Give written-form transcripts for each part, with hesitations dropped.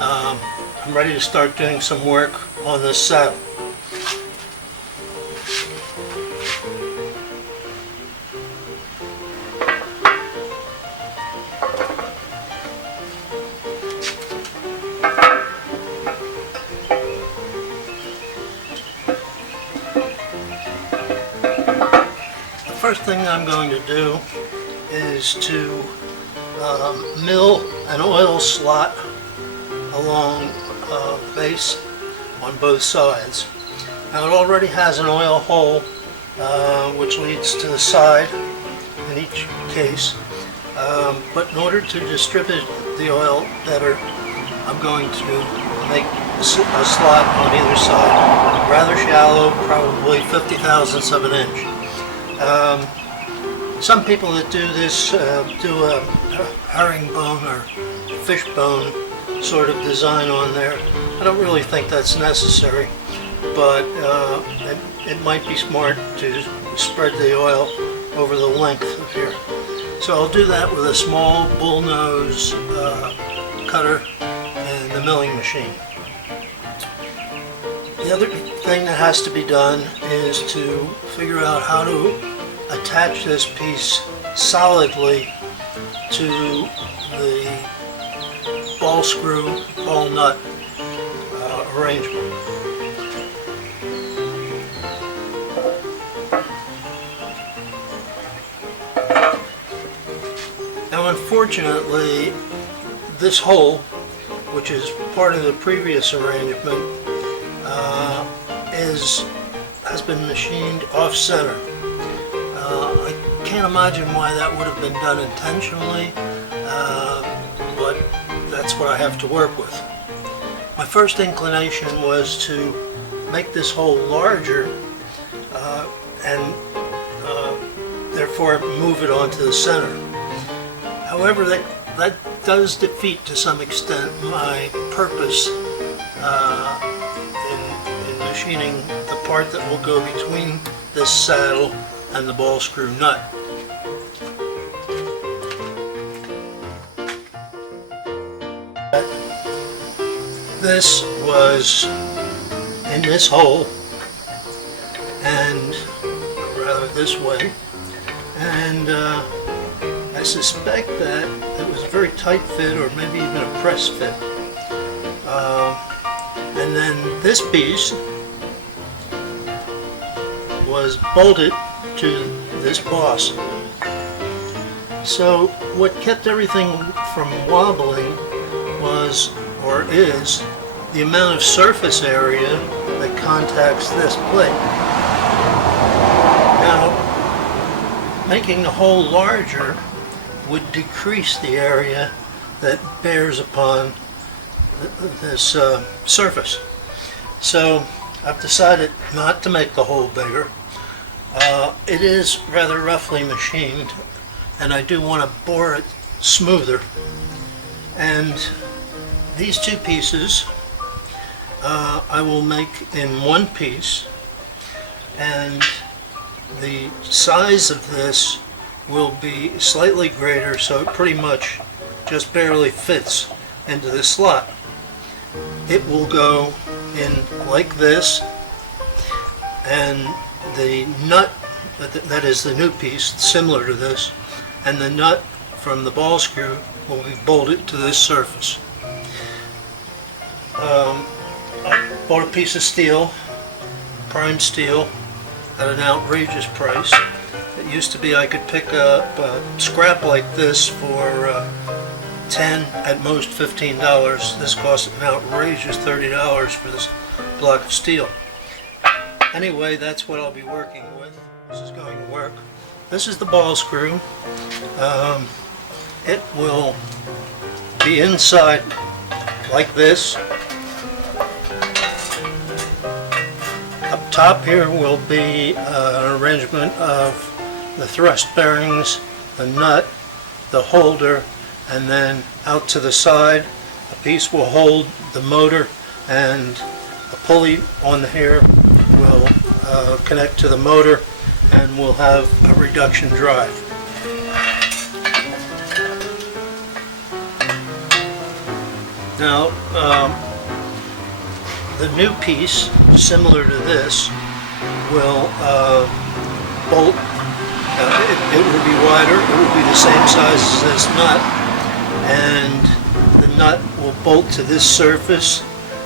I'm ready to start doing some work on this saddle. The first thing I'm going to do is to mill an oil slot along the base on both sides. Now it already has an oil hole which leads to the side in each case, but in order to distribute the oil better, I'm going to make a slot on either side, rather shallow, probably 50 thousandths of an inch. Some people that do this do a herringbone or fishbone sort of design on there. I don't really think that's necessary, but it might be smart to spread the oil over the length of here. So I'll do that with a small bullnose cutter and the milling machine. The other thing that has to be done is to figure out how to attach this piece solidly to the ball screw, ball nut arrangement. Now unfortunately, this hole, which is part of the previous arrangement, has been machined off-center. I can't imagine why that would have been done intentionally, but that's what I have to work with. My first inclination was to make this hole larger and therefore move it onto the center. However, that does defeat to some extent my purpose in machining the part that will go between this saddle and the ball screw nut. This was in this hole, and rather this way, and I suspect that it was a very tight fit or maybe even a press fit. And then this piece was bolted to this boss. So what kept everything from wobbling was, or is, the amount of surface area that contacts this plate. Now, making the hole larger would decrease the area that bears upon this surface. So I've decided not to make the hole bigger. It is rather roughly machined, and I do want to bore it smoother. And these two pieces I will make in one piece, and the size of this will be slightly greater, so it pretty much just barely fits into the slot. It will go in like this, and the nut, that is the new piece, similar to this, and the nut from the ball screw will be bolted to this surface. I bought a piece of steel, prime steel, at an outrageous price. It used to be I could pick up scrap like this for $10, at most $15. This cost an outrageous $30 for this block of steel. Anyway, that's what I'll be working with. This is going to work. This is the ball screw. It will be inside like this. Up top here will be an arrangement of the thrust bearings, the nut, the holder, and then out to the side a piece will hold the motor, and a pulley on here will connect to the motor, and we'll have a reduction drive. Now, the new piece, similar to this, will bolt. It will be wider. It will be the same size as this nut, and the nut will bolt to this surface,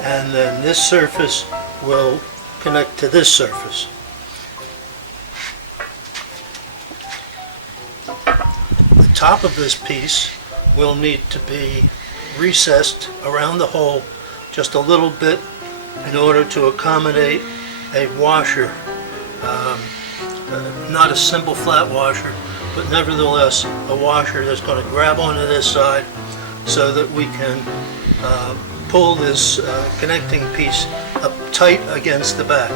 and then this surface will connect to this surface. The top of this piece will need to be recessed around the hole just a little bit in order to accommodate a washer. Not a simple flat washer, but nevertheless a washer that's going to grab onto this side so that we can pull this connecting piece up tight against the back,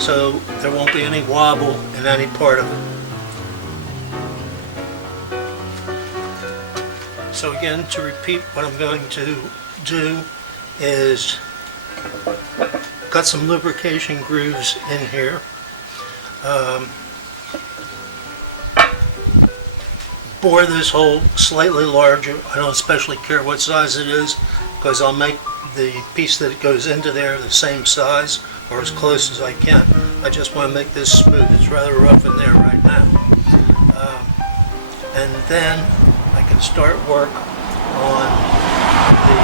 so there won't be any wobble in any part of it. So again, to repeat, what I'm going to do is got some lubrication grooves in here. Bore this hole slightly larger. I don't especially care what size it is, because I'll make the piece that goes into there the same size, or as close as I can. I just want to make this smooth. It's rather rough in there right now. And then I can start work on the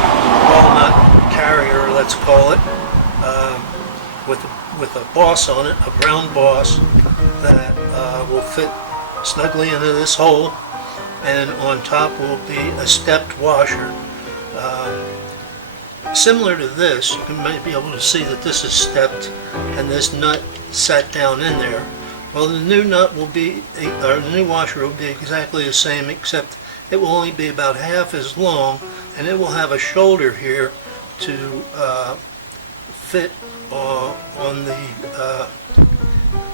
walnut carrier, let's call it, with a boss on it, a brown boss that will fit snugly into this hole, and on top will be a stepped washer. Similar to this, you might be able to see that this is stepped and this nut sat down in there. Well, the new nut will be, or the new washer will be exactly the same, except it will only be about half as long, and it will have a shoulder here to fit on the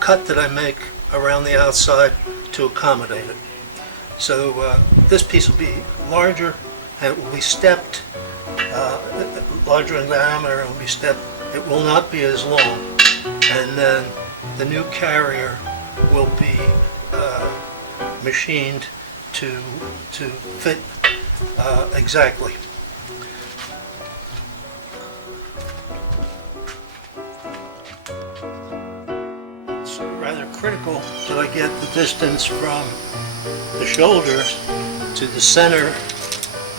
cut that I make around the outside to accommodate it. So this piece will be larger, and it will be stepped, larger in diameter. It will be stepped. It will not be as long, and then the new carrier will be machined to fit exactly. It's rather critical that I get the distance from the shoulder to the center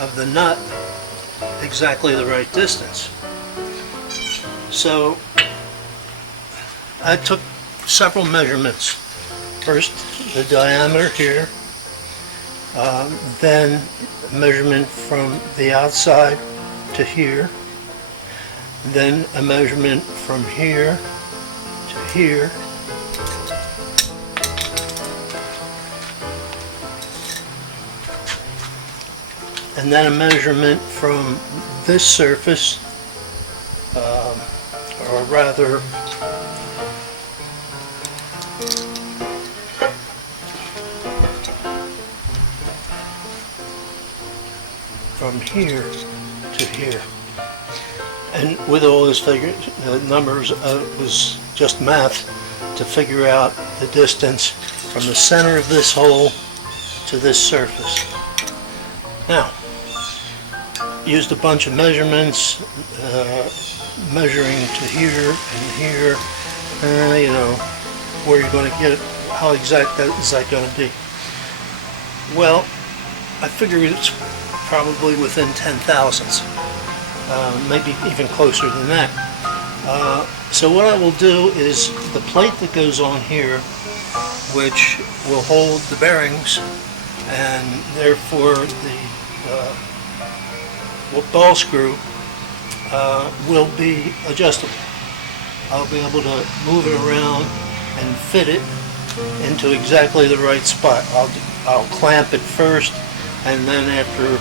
of the nut exactly the right distance. So I took several measurements. First, the diameter here, then a measurement from the outside to here, then a measurement from here to here, and then a measurement from this surface, or rather from here to here. And with all those numbers, it was just math to figure out the distance from the center of this hole to this surface. Now, used a bunch of measurements, measuring to here and here, you know, where you're going to get it, how exact is that going to be. Well, I figure it's probably within 10 thousandths, maybe even closer than that. So what I will do is the plate that goes on here, which will hold the bearings, and therefore the ball screw will be adjustable. I'll be able to move it around and fit it into exactly the right spot. I'll clamp it first, and then after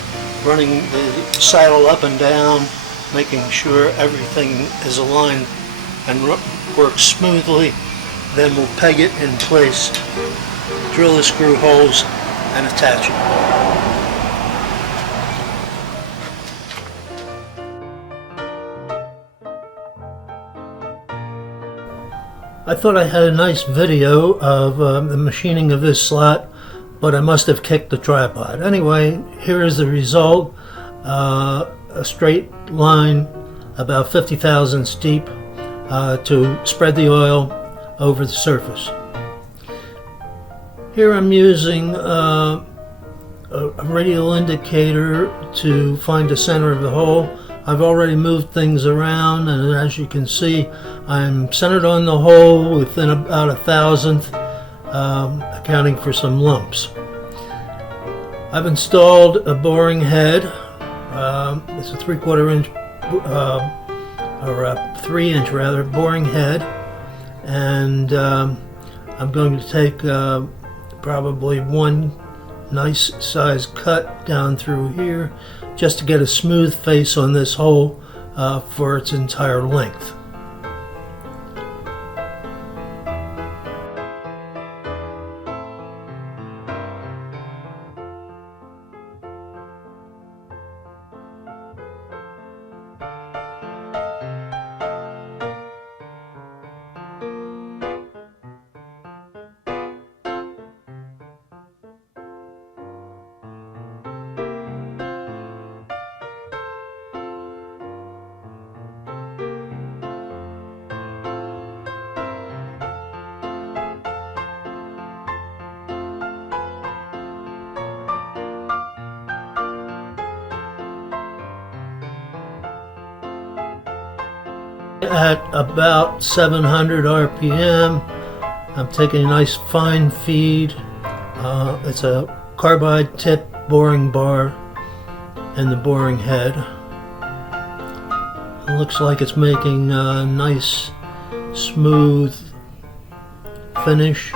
running the saddle up and down, making sure everything is aligned and works smoothly, then we'll peg it in place, drill the screw holes, and attach it. I thought I had a nice video of the machining of this slot, but I must have kicked the tripod. Anyway, here is the result. a straight line about 50 thousandths deep to spread the oil over the surface. Here I'm using a radial indicator to find the center of the hole. I've already moved things around, and as you can see, I'm centered on the hole within about 1,000th, accounting for some lumps. I've installed a boring head. It's a 3/4 inch, or a 3-inch rather, boring head, and I'm going to take probably one nice size cut down through here just to get a smooth face on this hole for its entire length. At about 700 RPM, I'm taking a nice fine feed. It's a carbide tip boring bar in the boring head. It looks like it's making a nice smooth finish.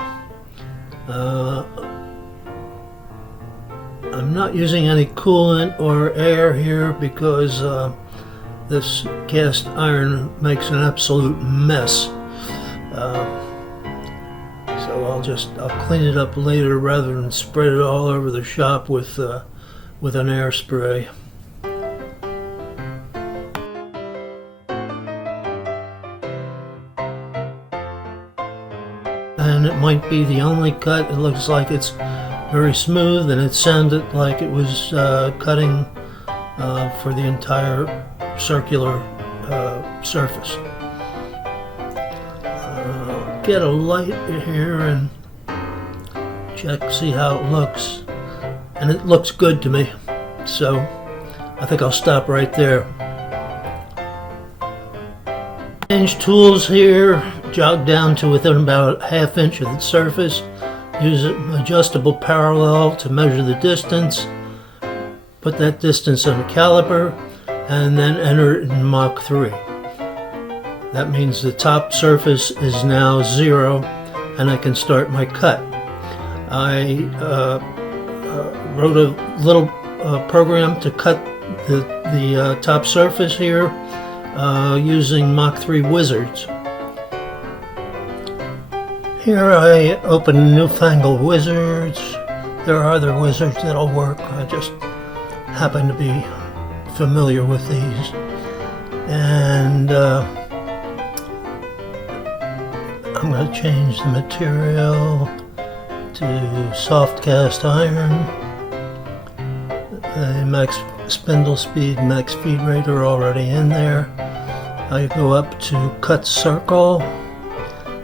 I'm not using any coolant or air here because this cast iron makes an absolute mess. So I'll clean it up later rather than spread it all over the shop with an air spray. And it might be the only cut. It looks like it's very smooth, and it sounded like it was cutting for the entire circular surface. Get a light here and check, see how it looks, and it looks good to me, so I think I'll stop right there. Change tools here, jog down to within about 1/2 inch of the surface, use an adjustable parallel to measure the distance, put that distance on a caliper, and then enter it in Mach 3. That means the top surface is now 0, and I can start my cut. I wrote a little program to cut the top surface here using Mach 3 wizards. Here I open Newfangled Wizards. There are other wizards that'll work. I just happen to be familiar with these, and I'm going to change the material to soft cast iron. The max spindle speed, max feed rate are already in there. I go up to cut circle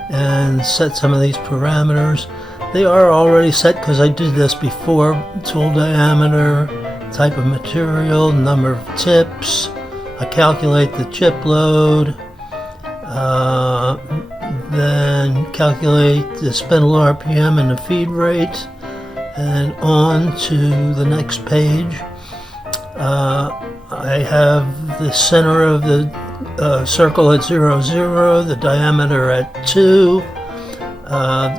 and set some of these parameters. They are already set because I did this before. Tool diameter, type of material, number of tips. I calculate the chip load, then calculate the spindle RPM and the feed rate, and on to the next page. I have the center of the circle at 0, 0, the diameter at 2,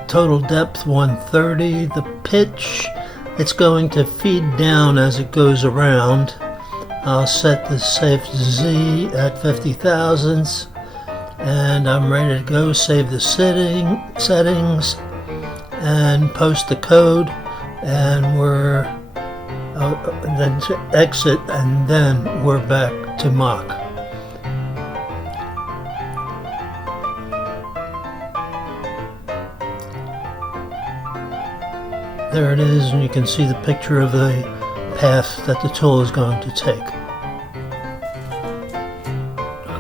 total depth 130, the pitch, it's going to feed down as it goes around. I'll set the safe Z at 50 thousandths, and I'm ready to go. Save the settings and post the code, and we're then to exit, and then we're back to Mach. There it is, and you can see the picture of the path that the tool is going to take.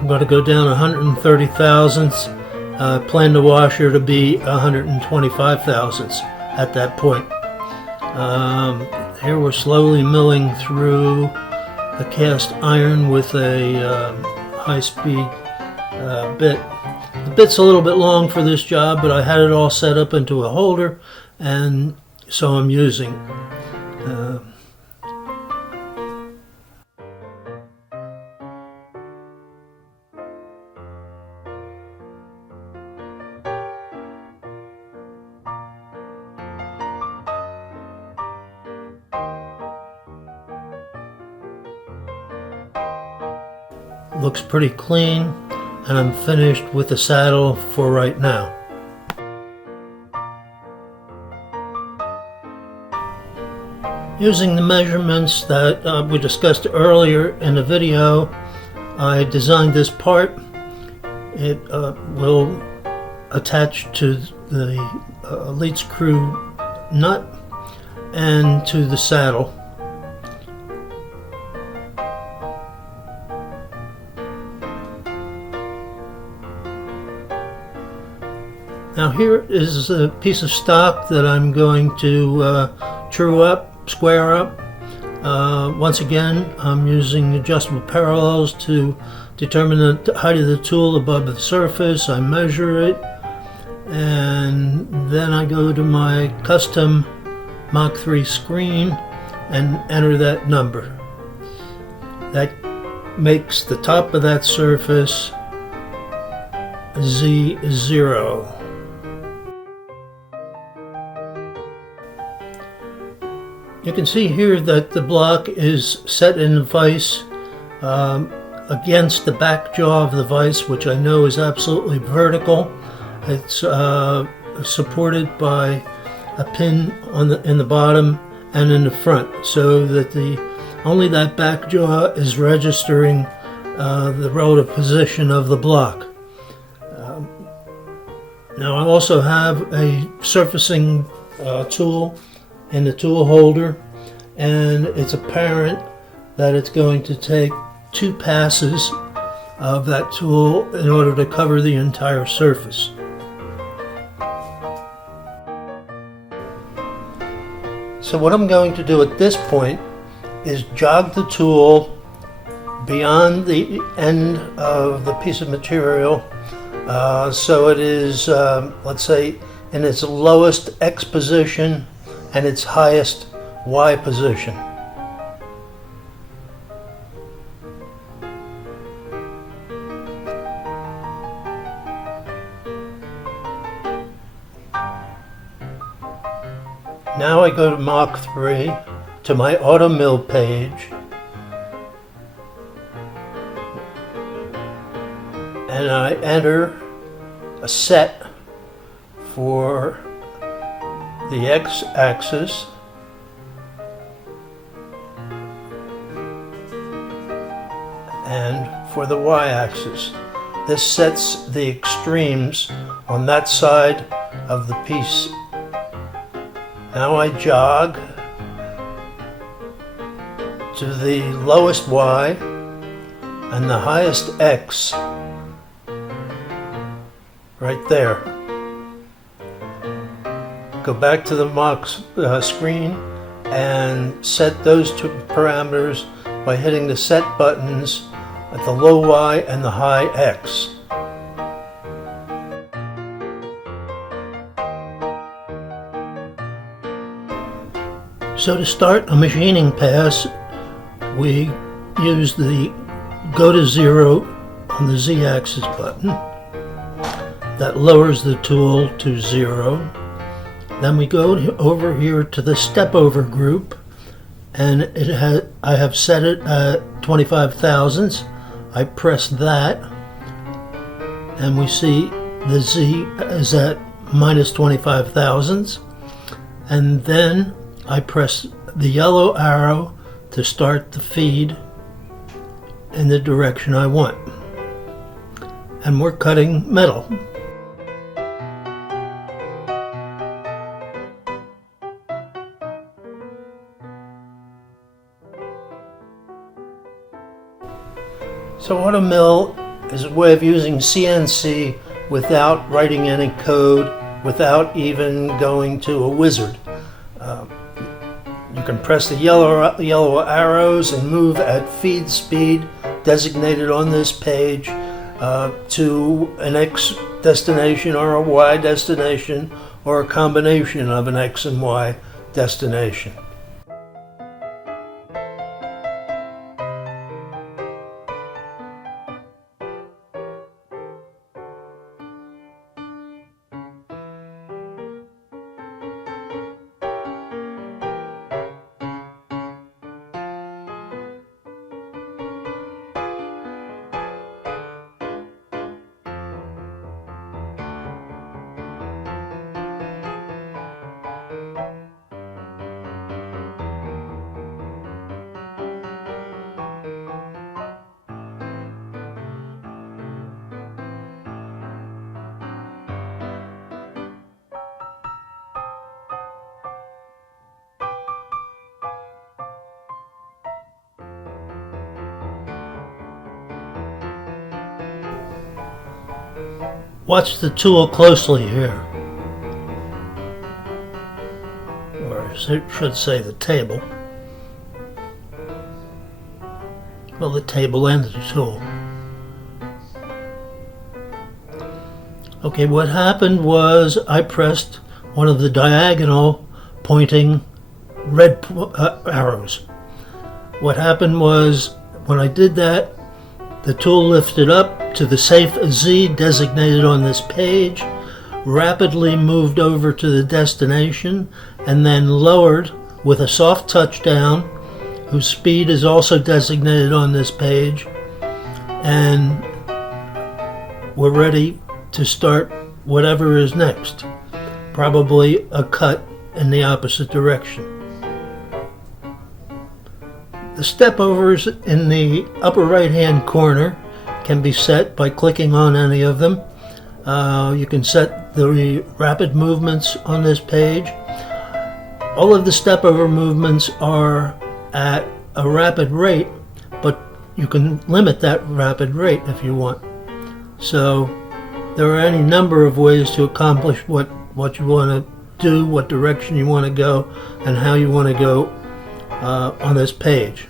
I'm going to go down 130 thousandths. Plan the washer to be 125 thousandths at that point. Here we're slowly milling through the cast iron with a high-speed bit. The bit's a little bit long for this job, but I had it all set up into a holder, and so I'm using. Looks pretty clean, and I'm finished with the saddle for right now. Using the measurements that we discussed earlier in the video, I designed this part. It will attach to the lead screw nut and to the saddle. Now here is a piece of stock that I'm going to true up, square up. Once again, I'm using adjustable parallels to determine the height of the tool above the surface. I measure it, and then I go to my custom Mach 3 screen and enter that number. That makes the top of that surface Z0. You can see here that the block is set in the vise against the back jaw of the vise, which I know is absolutely vertical. It's supported by a pin in the bottom and in the front, so that only that back jaw is registering the relative position of the block. Now I also have a surfacing tool in the tool holder, and it's apparent that it's going to take 2 passes of that tool in order to cover the entire surface. So what I'm going to do at this point is jog the tool beyond the end of the piece of material so it is, let's say, in its lowest X position and its highest Y position. Now I go to Mach 3 to my auto mill page, and I enter a set for the X-axis and for the Y-axis. This sets the extremes on that side of the piece. Now I jog to the lowest Y and the highest X right there. Go back to the Mach screen and set those 2 parameters by hitting the set buttons at the low Y and the high X. So to start a machining pass, we use the go to 0 on the Z-axis button. That lowers the tool to 0. Then we go over here to the step over group, and I have set it at 25 thousandths. I press that, and we see the Z is at minus 25 thousandths, and then I press the yellow arrow to start the feed in the direction I want. And we're cutting metal. So auto mill is a way of using CNC without writing any code, without even going to a wizard. You can press the yellow arrows and move at feed speed designated on this page to an X destination or a Y destination or a combination of an X and Y destination. Watch the tool closely here, or I should say the table. Well, the table and the tool. Okay, what happened was I pressed one of the diagonal pointing red arrows. What happened was when I did that, the tool lifted up to the safe Z designated on this page, rapidly moved over to the destination, and then lowered with a soft touch down, whose speed is also designated on this page, and we're ready to start whatever is next, probably a cut in the opposite direction. The step overs in the upper right hand corner can be set by clicking on any of them. You can set the rapid movements on this page. All of the step over movements are at a rapid rate, but you can limit that rapid rate if you want. So there are any number of ways to accomplish what you want to do, what direction you want to go, and how you want to go on this page.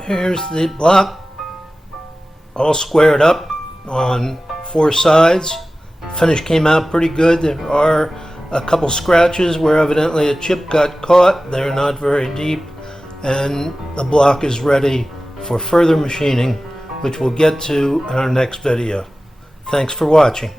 Here's the block all squared up on 4 sides. Finish came out pretty good. There are a couple scratches where evidently a chip got caught. They're not very deep, and the block is ready for further machining, which we'll get to in our next video. Thanks for watching.